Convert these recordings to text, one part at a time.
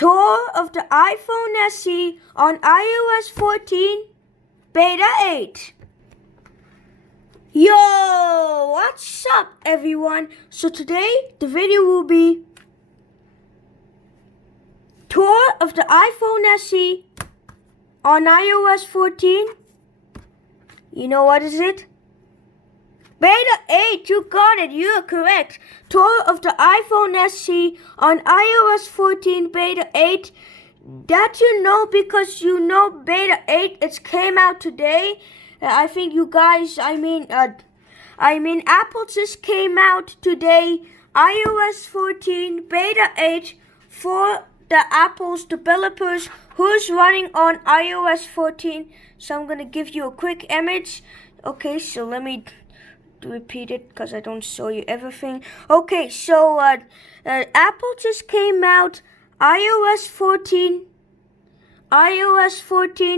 Tour of the iPhone SE on iOS 14 Beta 8. Yo, what's up everyone? So today the video will be Tour of the iPhone SE on iOS 14. You know what is it? Beta 8, you got it, you are correct. Tour of the iPhone SE on iOS 14 Beta 8. That you know because you know Beta 8, it came out today. I think you guys, Apple just came out today. iOS 14 Beta 8 for the Apple's developers who's running on iOS 14. So I'm going to give you a quick image. Okay, so let me repeat it because I don't show you everything. Okay, so Apple just came out iOS 14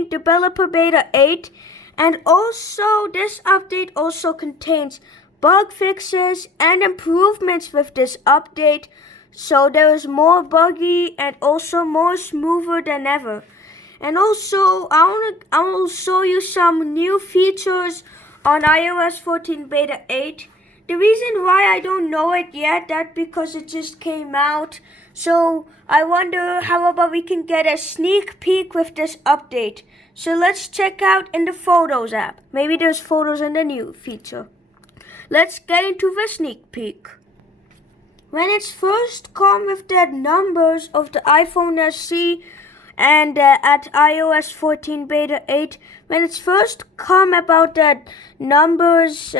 developer beta 8, and also this update also contains bug fixes and improvements with this update, so there is more buggy and also more smoother than ever. And also I will show you some new features on iOS 14 Beta 8. The reason why I don't know it yet, that's because it just came out. So I wonder how about we can get a sneak peek with this update. So let's check out in the Photos app. Maybe there's photos in the new feature. Let's get into the sneak peek. When it's first come with the numbers of the iPhone SE, and at iOS 14 Beta 8, when it's first come about the numbers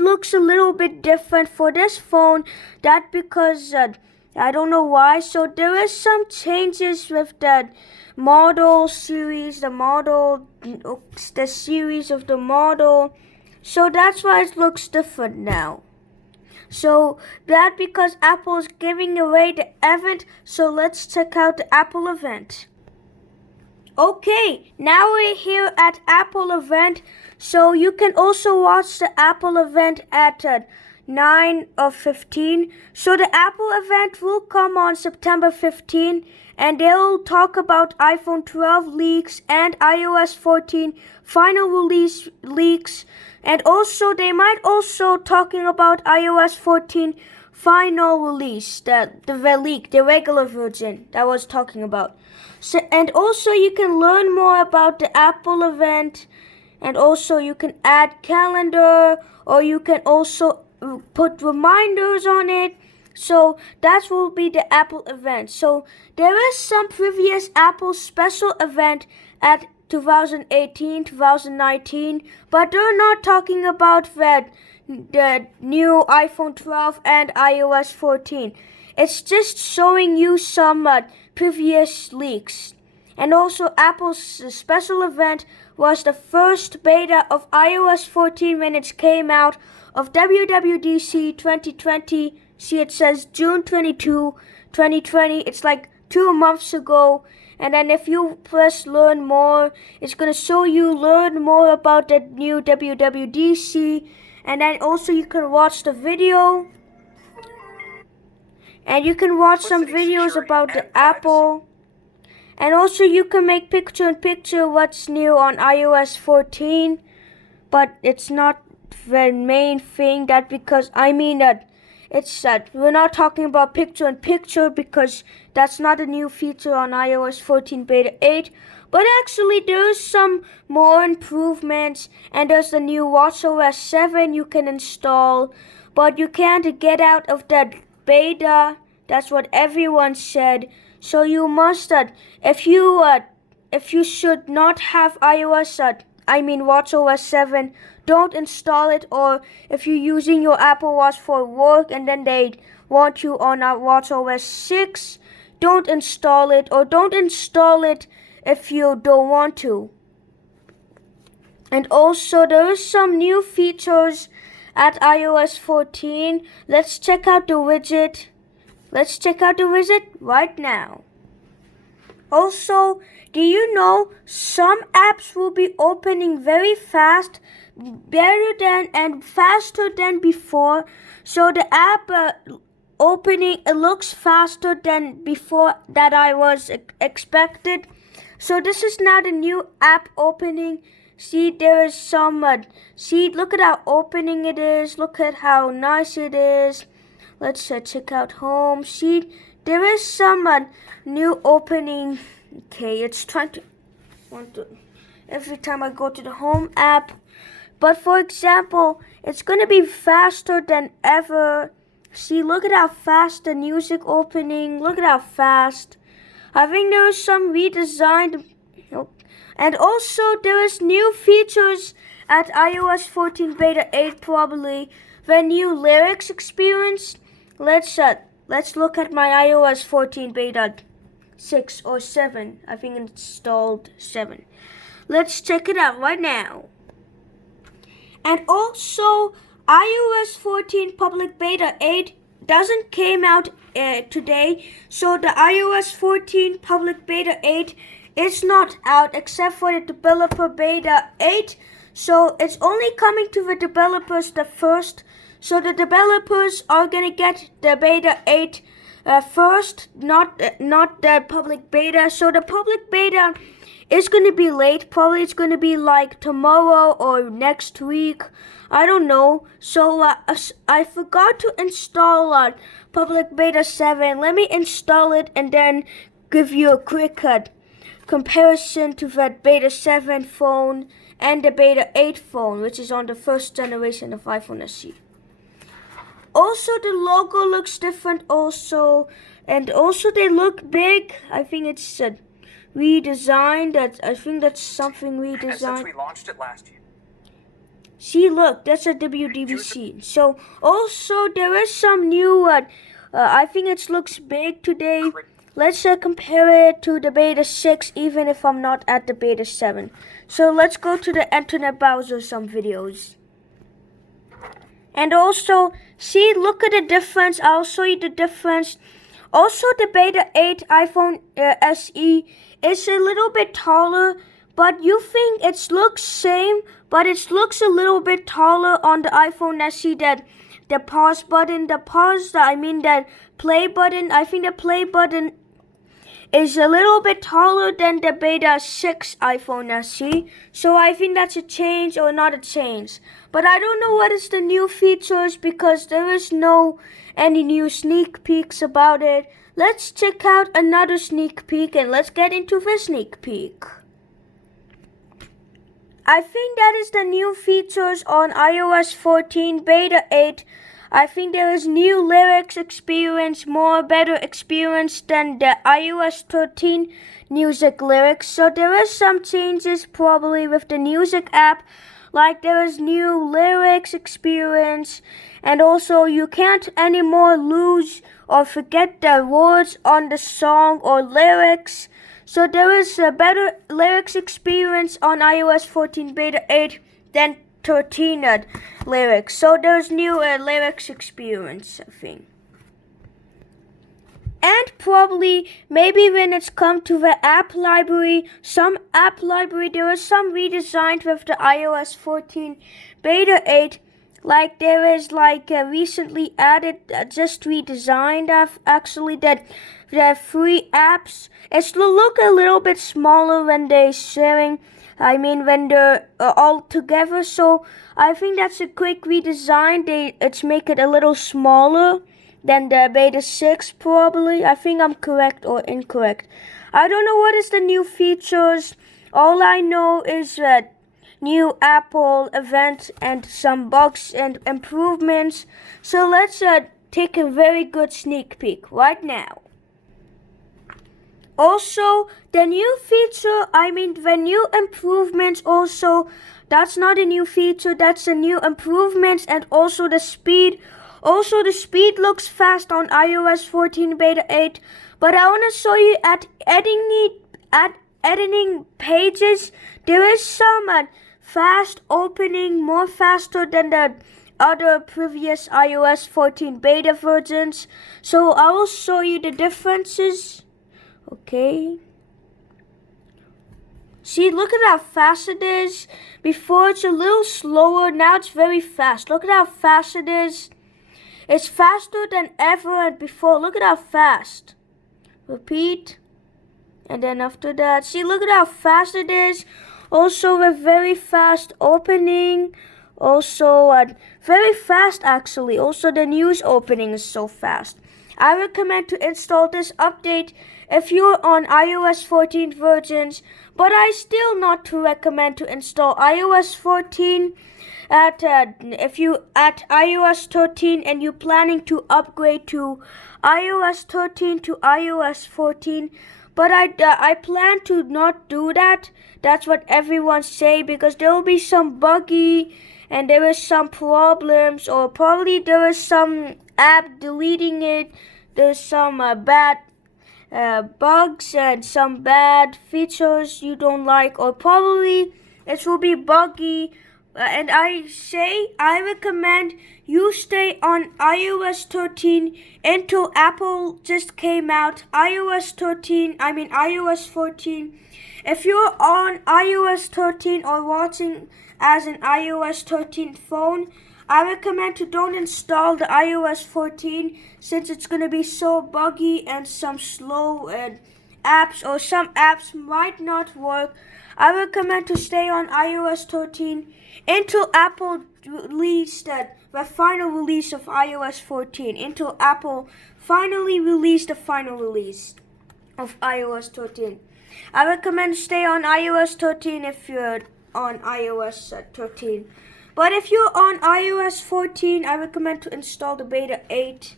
looks a little bit different for this phone. That because I don't know why. So there is some changes with the model series, the series of the model. So that's why it looks different now. So that because Apple is giving away the event, so let's check out the Apple event. Okay, now we're here at Apple event, so you can also watch the Apple event at 9 or 15. So the Apple event will come on September 15, and they'll talk about iPhone 12 leaks and iOS 14 final release leaks. And also, they might also talking about iOS 14 final release, the leak, the regular version that I was talking about. So, and also, you can learn more about the Apple event, and also you can add calendar, or you can also put reminders on it. So that will be the Apple event. So there is some previous Apple special event at 2018, 2019, but they're not talking about the new iPhone 12 and iOS 14. It's just showing you some previous leaks. And also Apple's special event was the first beta of iOS 14 when it came out of WWDC 2020. See, it says June 22, 2020. It's like 2 months ago. And then if you press learn more, it's going to show you learn more about the new WWDC. And then also you can watch the video. And you can watch some videos about the Apple. And also you can make picture-in-picture what's new on iOS 14. But it's not the main thing, that because we're not talking about picture-in-picture because that's not a new feature on iOS 14 Beta 8. But actually there's some more improvements, and there's the new watchOS 7 you can install. But you can't get out of that beta. That's what everyone said. So you must, if you should not have watchOS 7, don't install it. Or if you're using your Apple Watch for work and then they want you on watchOS 6, don't install it, or don't install it if you don't want to. And also there is some new features at iOS 14. Let's check out the widget. Let's check out the widget right now. Also, do you know some apps will be opening very fast, better than and faster than before? So the app opening, it looks faster than before that I was expected. So this is now the new app opening. See, there is some, see, look at how opening it is. Look at how nice it is. Let's check out home. See, there is some new opening. Okay, it's trying to, every time I go to the home app. But for example, it's going to be faster than ever. See, look at how fast the music opening. Look at how fast. I think there is some redesigned. And also there is new features at iOS 14 Beta 8 probably. The new lyrics experience. Let's look at my iOS 14 Beta 6 or 7. I think it's installed 7. Let's check it out right now. And also iOS 14 Public Beta 8 doesn't came out today. So the iOS 14 Public Beta 8 is not out except for the developer beta 8. So it's only coming to the developers the first. So the developers are gonna get the beta 8 first, not the public beta. So the public beta is gonna be late. Probably it's gonna be like tomorrow or next week. I don't know. So I forgot to install public beta 7. Let me install it and then give you a quick comparison to that beta 7 phone and the beta 8 phone, which is on the first generation of iPhone SE. Also, the logo looks different also, and also they look big. I think it's redesigned. I think that's something redesigned. Since we launched it last year. See, look, that's a WDBC. So also there is some new. I think it looks big today. Let's compare it to the beta 6, even if I'm not at the beta 7. So let's go to the internet browser, some videos. And also, see, look at the difference. I'll show you the difference. Also, the beta 8 iPhone SE is a little bit taller, but you think it looks same, but it looks a little bit taller on the iPhone SE. That the pause button, the play button, I think the play button is a little bit taller than the beta 6 iPhone SE. So I think that's a change or not a change. But I don't know what is the new features because there is no any new sneak peeks about it. Let's check out another sneak peek and let's get into the sneak peek. I think that is the new features on iOS 14 Beta 8. I think there is new lyrics experience, more better experience than the iOS 13 music lyrics. So there is some changes probably with the music app. Like there is new lyrics experience, and also you can't anymore lose or forget the words on the song or lyrics. So there is a better lyrics experience on iOS 14 Beta 8 than 13 lyrics. So there's new lyrics experience, I think. And probably maybe when it's come to the app library, there is some redesigned with the iOS 14 Beta 8. Like there is recently added, just redesigned actually that the free apps. It's look a little bit smaller when they're sharing. When they're all together. So I think that's a quick redesign. It's make it a little smaller than the beta 6 probably. I think I'm correct or incorrect. I don't know what is the new features. All I know is new Apple event and some bugs and improvements. So let's take a very good sneak peek right now. Also, the new feature, the new improvements also, that's not a new feature, that's a new improvements, and also the speed. Also, the speed looks fast on iOS 14 Beta 8, but I want to show you at editing pages, there is some fast opening, more faster than the other previous iOS 14 beta versions. So I will show you the differences. Okay. See, look at how fast it is. Before it's a little slower, now it's very fast. Look at how fast it is. It's faster than ever before. Look at how fast. Repeat. And then after that, see, look at how fast it is. Also, a very fast opening. Also, very fast actually. Also, the news opening is so fast. I recommend to install this update if you're on iOS 14 versions, but I still not to recommend to install iOS 14 if you at iOS 13 and you're planning to upgrade to iOS 13 to iOS 14. But I plan to not do that. That's what everyone say, because there will be some buggy and there is some problems, or probably there is some app deleting it. There's some bad bugs and some bad features you don't like, or probably it will be buggy. And I recommend you stay on iOS 13 until Apple just came out iOS 14. If you're on iOS 13 or watching as an iOS 13 phone, I recommend to don't install the iOS 14 since it's going to be so buggy and some slow apps, or some apps might not work. I recommend to stay on iOS 13 until Apple released the final release of iOS 14. Until Apple finally released the final release of iOS 13. I recommend to stay on iOS 13 if you're on iOS 13. But if you're on iOS 14, I recommend to install the beta 8.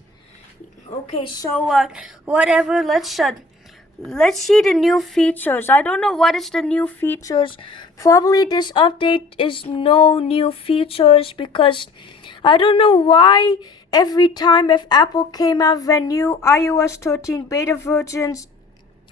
Okay, so whatever, let's see the new features. I don't know what is the new features. Probably this update is no new features, because I don't know why every time if Apple came out with new iOS 13 beta versions,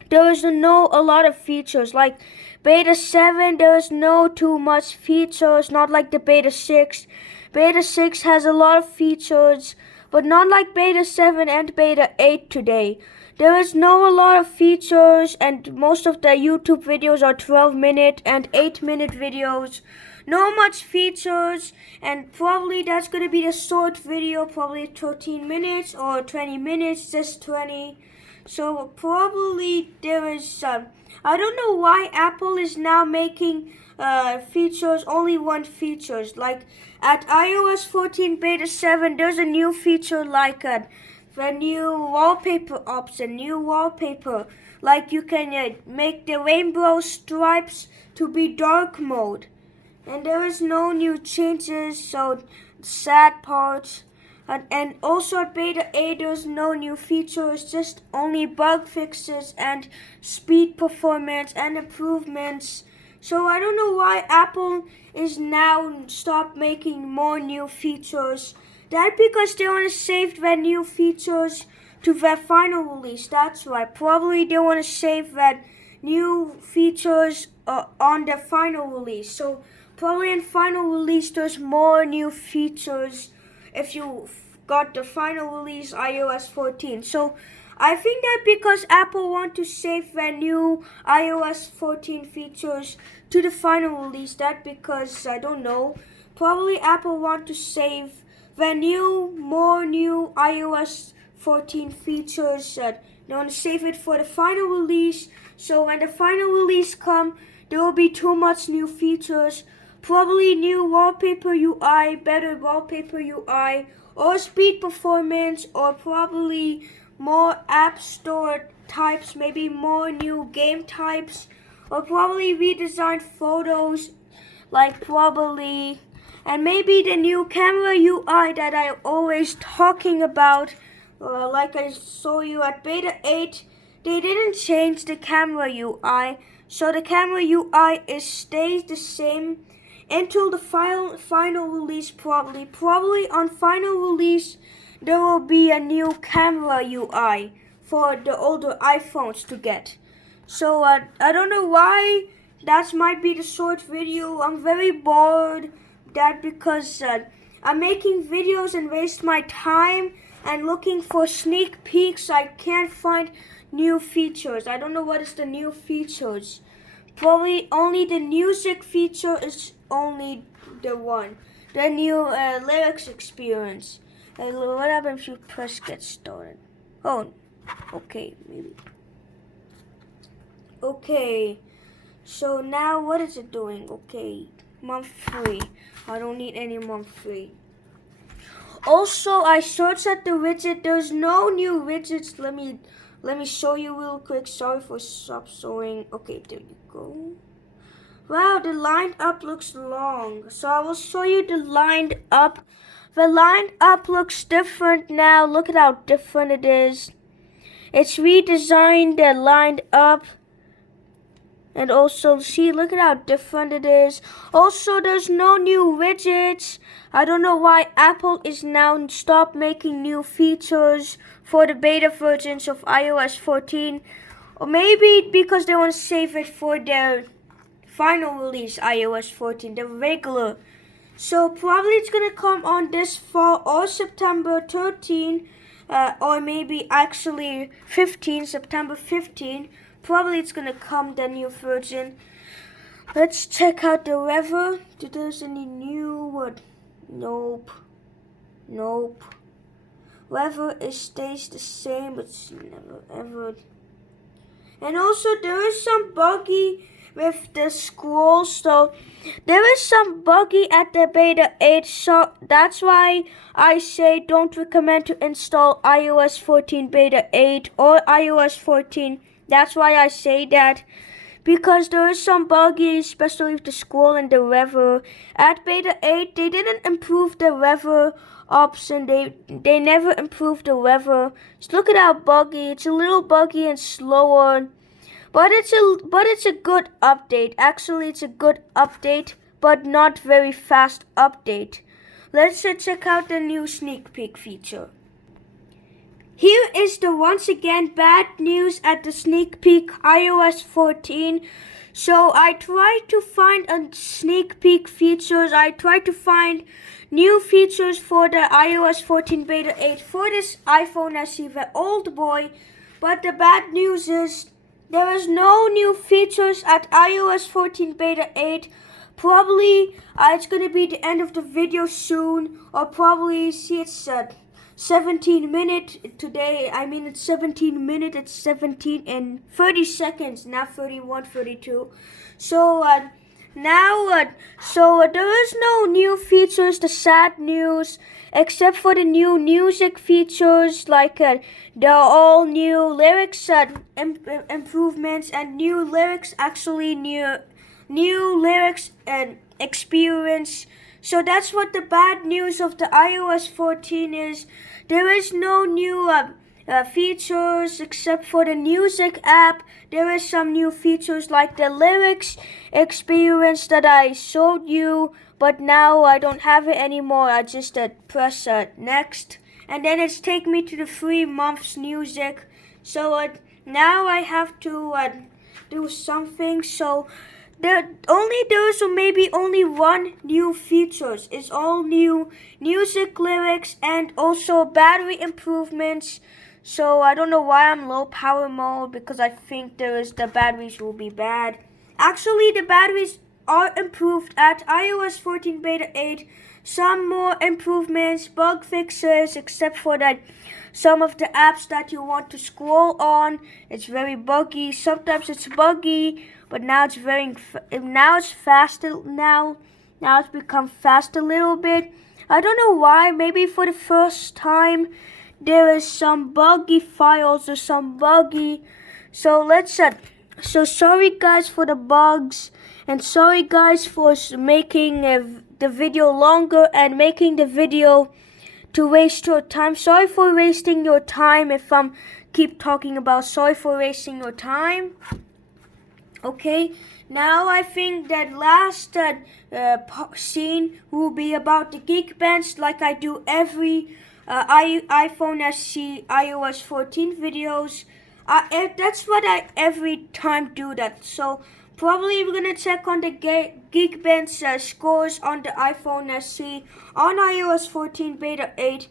there is a lot of features. Like beta 7, there is no too much features, not like the beta 6. Beta 6 has a lot of features, but not like beta 7 and beta 8 today. There is a lot of features, and most of the YouTube videos are 12-minute and 8-minute videos. No much features, and probably that's gonna be the short video, probably 13 minutes or 20 minutes, just 20. So probably there is I don't know why Apple is now making features, only one features. Like at iOS 14 beta 7, there's a new feature like the new wallpaper option, new wallpaper. Like you can make the rainbow stripes to be dark mode. And there is no new changes, so sad parts. And also at beta 8, there's no new features, just only bug fixes and speed performance and improvements. So I don't know why Apple is now stop making more new features. That's because they want to save their new features to their final release. That's why. Probably they want to save their new features on the final release. So probably in final release there's more new features if you got the final release iOS 14. So I think that because Apple want to save their new iOS 14 features to the final release, that because I don't know, probably Apple want to save their more new iOS 14 features. They want to save it for the final release. So when the final release come, there will be too much new features. Probably new wallpaper UI, better wallpaper UI, or speed performance, or probably more app store types, maybe more new game types, or probably redesigned photos, like probably, and maybe the new camera UI that I always talking about, like I saw you at beta 8, they didn't change the camera UI, so the camera UI stays the same until the final release. Probably on final release there will be a new camera UI for the older iPhones to get. So I don't know why that might be the short video. I'm very bored that because I'm making videos and waste my time and looking for sneak peeks. I can't find new features. I don't know what is the new features. Probably only the music feature is only the one. The new lyrics experience. What happens if you press get started? Oh, okay, maybe. Okay, so now what is it doing? Okay, month 3. I don't need any month 3. Also, I searched at the widget. There's no new widgets. Let me show you real quick. Sorry for stop showing. Okay, there you go. Wow, the lined up looks long. So I will show you the lined up. The lined up looks different now. Look at how different it is. It's redesigned the lined up. And also, see, look at how different it is. Also, there's no new widgets. I don't know why Apple is now stopped making new features for the beta versions of iOS 14. Or maybe because they want to save it for their final release, iOS 14, the regular. So probably it's going to come on this fall or September 13, or maybe actually 15, September 15. Probably it's gonna come, the new version. Let's check out the weather. If there's any new what? Nope. Weather stays the same. It's never ever. And also there is some buggy with the scroll. So there is some buggy at the beta 8. So that's why I say don't recommend to install iOS 14 beta 8 or iOS 14. That's why I say that, because there is some buggy, especially with the scroll and the weather. At beta 8, they didn't improve the weather option. They never improved the weather. Just look at how buggy. It's a little buggy and slower, but it's a good update. Actually, it's a good update, but not very fast update. Let's check out the new sneak peek feature. Here is the once again bad news at the sneak peek iOS 14. So I tried to find a sneak peek features. I tried to find new features for the iOS 14 beta 8 for this iPhone SE, the old boy. But the bad news is there is no new features at iOS 14 beta 8. Probably it's going to be the end of the video soon, or probably see it's 17 minutes today. I mean, it's 17 minutes. It's 17 and 30 seconds, not 31, 32. So there is no new features. The sad news, except for the new music features, like the all new lyrics improvements and new lyrics. Actually, new lyrics and experience. So that's what the bad news of the iOS 14 is. There is no new features except for the music app. There is some new features like the lyrics experience that I showed you, but now I don't have it anymore. I just press next, and then it's take me to the 3 months music. So now I have to do something. So there is maybe only one new features. It's all new music lyrics and also battery improvements. So I don't know why I'm low power mode, because I think the batteries will be bad. Actually, the batteries are improved at iOS 14 beta 8. Some more improvements, bug fixes, except for that some of the apps that you want to scroll on, it's very buggy. Sometimes it's buggy, but now it's faster now. Now it's become fast a little bit. I don't know why. Maybe for the first time there is some buggy files or some buggy. So let's so sorry guys for the bugs, and sorry guys for making the video longer and making the video to waste your time. Sorry for wasting your time if I'm keep talking about sorry for wasting your time. Okay, now I think that last scene will be about the Geekbench, like I do every iPhone SE iOS 14 videos. That's what I every time do that. So probably we're gonna check on the Geekbench scores on the iPhone SE on iOS 14 beta 8.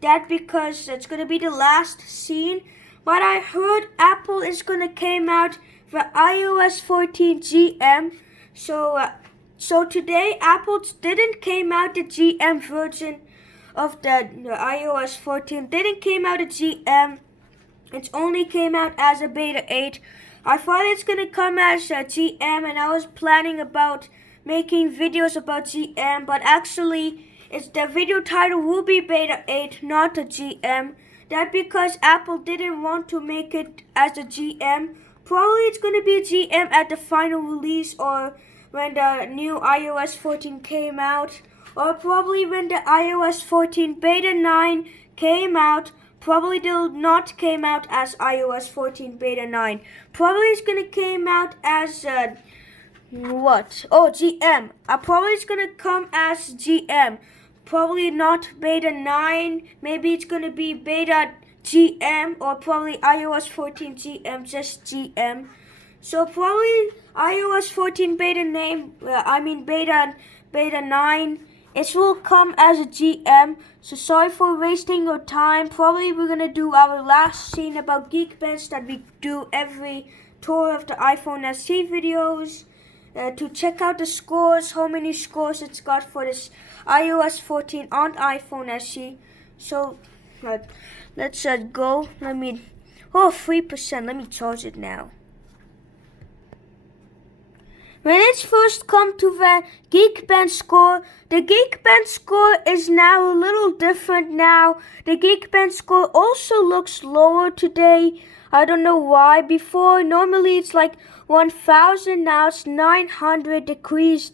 That because it's gonna be the last scene. But I heard Apple is gonna came out for iOS 14 GM. So today Apple didn't came out the GM version of the iOS 14 didn't came out at GM. It only came out as a beta 8. I thought it's gonna come as a GM, and I was planning about making videos about GM, but actually it's the video title will be beta 8, not a GM. That because Apple didn't want to make it as a GM. Probably it's gonna be a GM at the final release, or when the new iOS 14 came out, or probably when the iOS 14 beta 9 came out. Probably they'll not came out as iOS 14 beta 9. Probably it's gonna came out as what? Oh, GM. Probably it's gonna come as GM. Probably not beta 9. Maybe it's gonna be beta GM, or probably iOS 14 GM, just GM. So probably iOS 14 beta name. Beta 9. It will come as a GM, so sorry for wasting your time. Probably we're gonna do our last scene about Geekbench that we do every tour of the iPhone SE videos. To check out the scores, how many scores it's got for this iOS 14 on iPhone SE. So let's go. 3%. Let me charge it now. When it's first come to the Geekbench score, the Geekbench score is now a little different now. The Geekbench score also looks lower today. I don't know why. Before, normally it's like 1,000, now it's 900 decreased.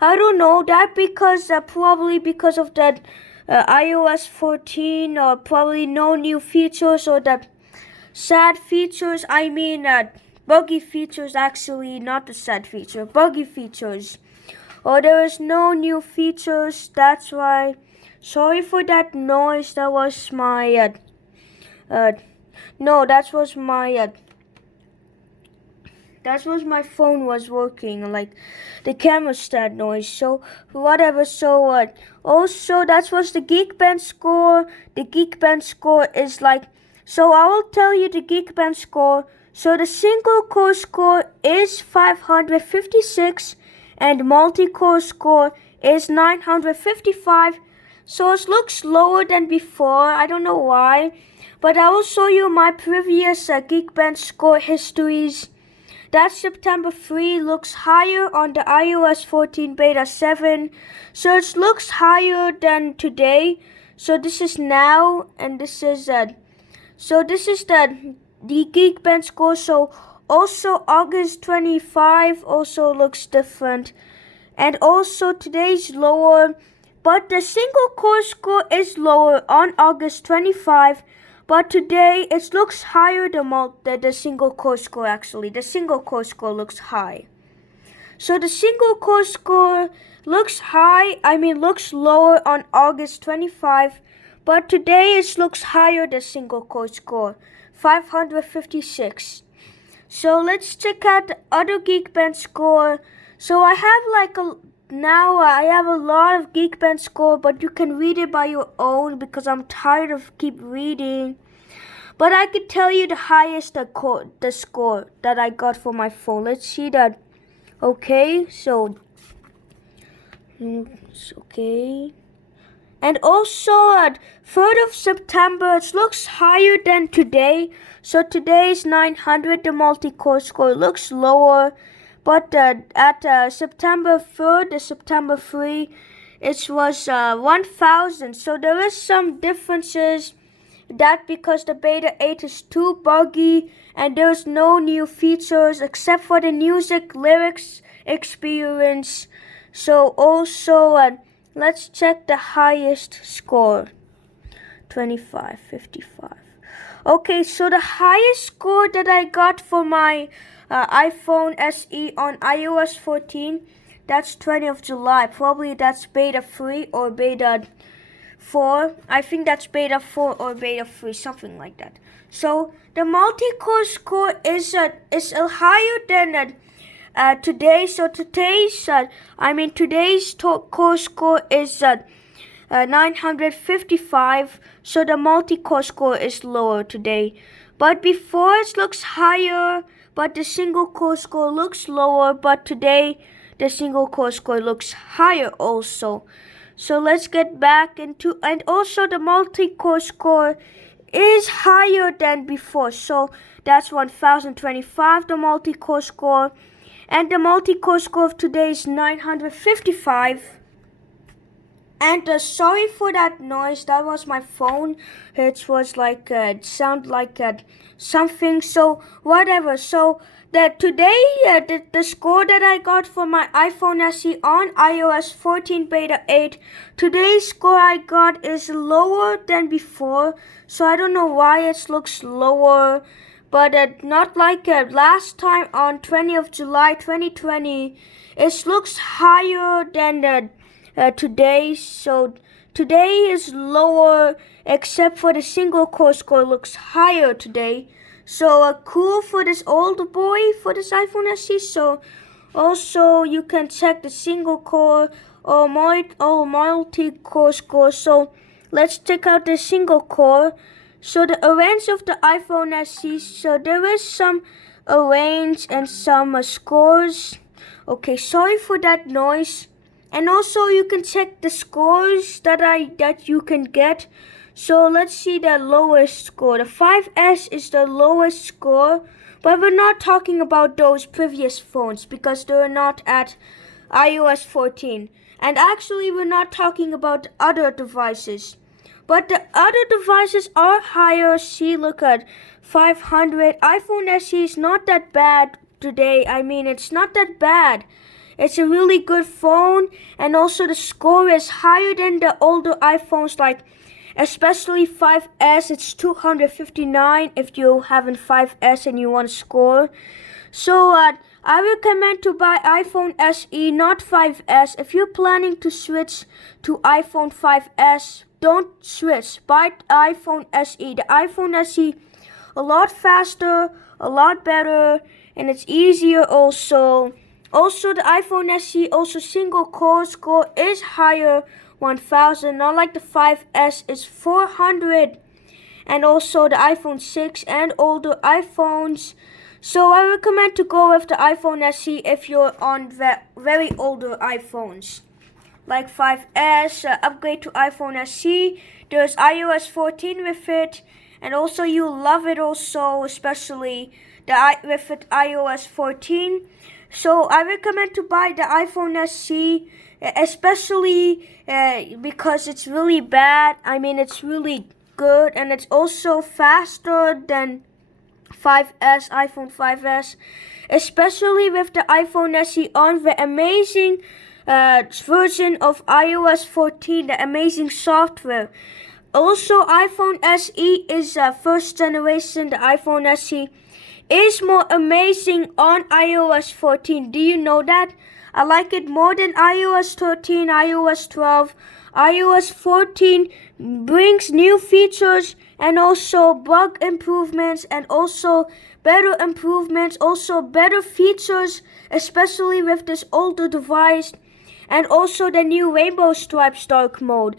I don't know, that because probably because of that iOS 14, or probably no new features, or the sad features, buggy features, actually, not the sad feature, buggy features. Or there is no new features, that's why. Sorry for that noise, that was my, that was my phone was working, like the camera stand noise, so whatever. So also that was the Geekbench score. The Geekbench score is like, so I will tell you the Geekbench score. So the single core score is 556 and multi-core score is 955. So it looks lower than before. I don't know why, but I will show you my previous Geekbench score histories. That September 3 looks higher on the iOS 14 beta 7. So it looks higher than today. So this is now, and this is so this is the Geekbench score. So also August 25 also looks different, and also today's lower, but the single core score is lower on August 25. But today it looks higher than the single core score. Actually, the single core score looks high. So the single core score looks looks lower on August 25. But today it looks higher than single core score, 556. So let's check out the other Geekbench score. So I have I have a lot of Geekbench score, but you can read it by your own because I'm tired of keep reading. But I could tell you the highest the score that I got for my phone. Let's see that. Okay, so okay. And also at 3rd of September, it looks higher than today. So today is 900, the multi-core score looks lower. But at September 3rd, the September 3, it was 1,000. So there is some differences. That because the beta 8 is too buggy and there's no new features except for the music lyrics experience. So also let's check the highest score. 2555. Okay, so the highest score that I got for my iPhone SE on iOS 14, that's 20th of July. Probably that's beta 3 or beta 4. I think that's beta 4 or beta 3, something like that. So the multi-core score is higher than today. So today's core score is 955. So the multi-core score is lower today. But before it looks higher, but the single core score looks lower. But today the single core score looks higher also. So let's get back into, and also the multi-core score is higher than before. So that's 1025, the multi-core score. And the multi-core score of today is 955. And sorry for that noise, that was my phone. It was like, it sounded like something, so whatever. So today, the score that I got for my iPhone SE on iOS 14 beta 8, today's score I got is lower than before. So I don't know why it looks lower, but not like last time on 20th of July 2020. It looks higher than today. So today is lower, except for the single core score looks higher today. So cool for this old boy, for this iPhone SE. So also you can check the single core or multi-core score. So let's check out the single core. So the range of the iPhone SE. So there is some range and some scores. Okay, sorry for that noise. And also you can check the scores that you can get. So let's see the lowest score. The 5S is the lowest score, but we're not talking about those previous phones because they're not at iOS 14. And actually we're not talking about other devices. But the other devices are higher. See, look at 500. iPhone SE is not that bad today. I mean, it's not that bad. It's a really good phone, and also the score is higher than the older iPhones, like especially 5S. It's 259 if you have a 5S and you want to score. So I recommend to buy iPhone SE, not 5S. If you're planning to switch to iPhone 5S, don't switch. Buy iPhone SE. The iPhone SE a lot faster, a lot better, and it's easier also. Also, the iPhone SE, also single core score is higher, 1000, not like the 5S is 400. And also the iPhone 6 and older iPhones. So I recommend to go with the iPhone SE if you're on very older iPhones. Like 5S, upgrade to iPhone SE. There's iOS 14 with it. And also you'll love it also, especially with it iOS 14. So I recommend to buy the iPhone SE, especially because it's really bad. I mean, it's really good, and it's also faster than 5S, iPhone 5S, especially with the iPhone SE on the amazing version of iOS 14, the amazing software. Also, iPhone SE is first generation. The iPhone SE is more amazing on iOS 14. Do you know that? I like it more than iOS 13, iOS 12. iOS 14 brings new features and also bug improvements and also better improvements, also better features, especially with this older device, and also the new rainbow stripes dark mode.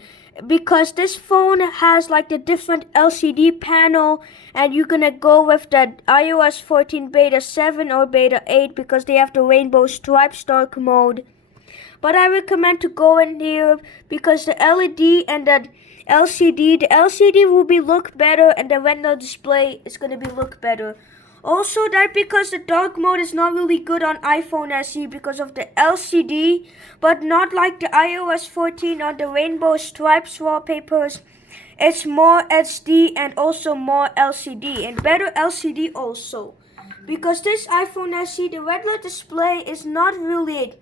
Because this phone has like the different LCD panel, and you're gonna go with the iOS 14 beta 7 or beta 8 because they have the rainbow stripes dark mode. But I recommend to go in here because the LED and the LCD will be look better, and the retina display is gonna be look better. Also, that because the dark mode is not really good on iPhone SE because of the LCD, but not like the iOS 14 on the rainbow stripes wallpapers. It's more HD and also more LCD, and better LCD also. Because this iPhone SE, the regular display is not really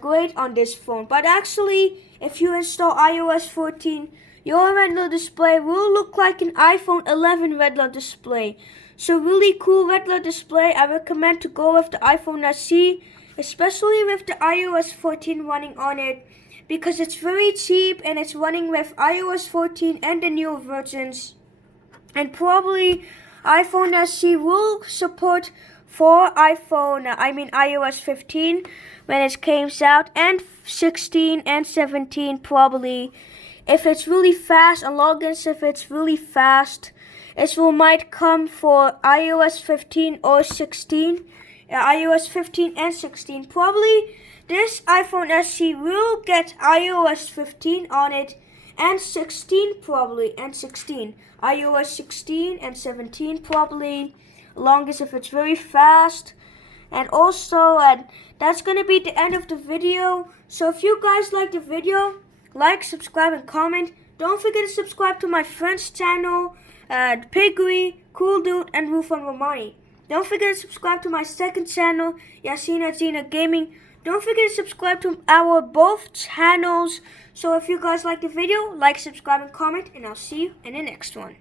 great on this phone. But actually, if you install iOS 14, your retina display will look like an iPhone 11 retina display. So really cool retina display. I recommend to go with the iPhone SE, especially with the iOS 14 running on it, because it's very cheap and it's running with iOS 14 and the newer versions. And probably iPhone SE will support for iOS 15 when it comes out, and 16 and 17 probably. If it's really fast on logins, if it's really fast, it might come for iOS 15 or 16. iOS 15 and 16. Probably this iPhone SE will get iOS 15 on it, and 16 probably, and 16. iOS 16 and 17 probably, longest if it's very fast. And also, that's going to be the end of the video. So if you guys like the video, like, subscribe, and comment. Don't forget to subscribe to my friend's channel, Piggery, Cool Dude, and Rufan Romani. Don't forget to subscribe to my second channel, Yasina Zina Gaming. Don't forget to subscribe to our both channels. So if you guys like the video, like, subscribe, and comment, and I'll see you in the next one.